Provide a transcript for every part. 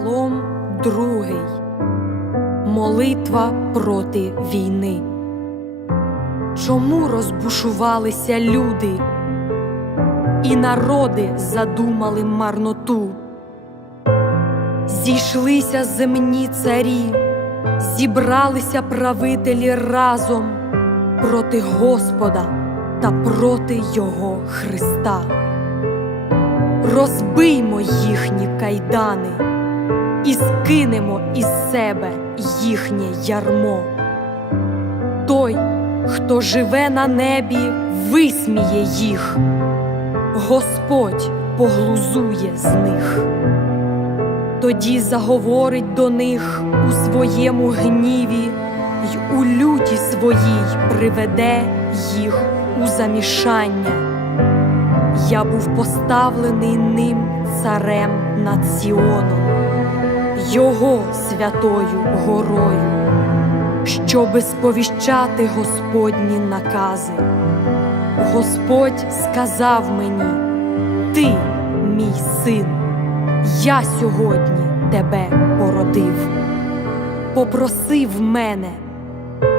Псалом другий. Молитва проти війни. Чому розбушувалися люди, і народи задумали марноту? Зійшлися земні царі, зібралися правителі разом проти Господа та проти Його Христа. Розбиймо їхні кайдани і скинемо із себе їхнє ярмо. Той, хто живе на небі, висміє їх, Господь поглузує з них. Тоді заговорить до них у своєму гніві й у люті своїй приведе їх у замішання. Я був поставлений ним царем над Сіоном, його святою горою, щоби сповіщати Господні накази. Господь сказав мені: Ти, мій син, я сьогодні тебе породив. Попросив мене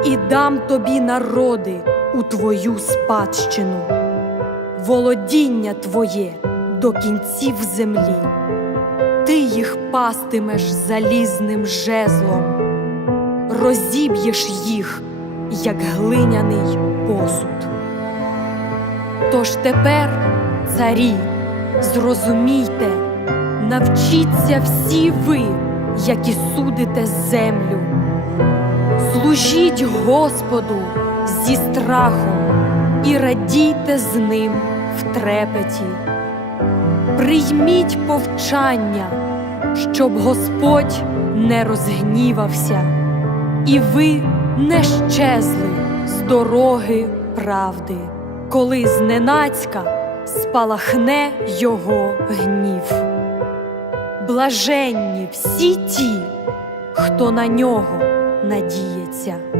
і дам тобі народи у твою спадщину володіння твоє до кінців землі, ти їх пастимеш залізним жезлом, розіб'єш їх, як глиняний посуд. Тож тепер, царі, зрозумійте, навчіться всі ви, які судите землю. Служіть Господу зі страхом і радійте з ним в трепеті. Прийміть повчання, щоб Господь не розгнівався, і ви не щезли з дороги правди, коли зненацька спалахне його гнів. Блаженні всі ті, хто на нього надіється.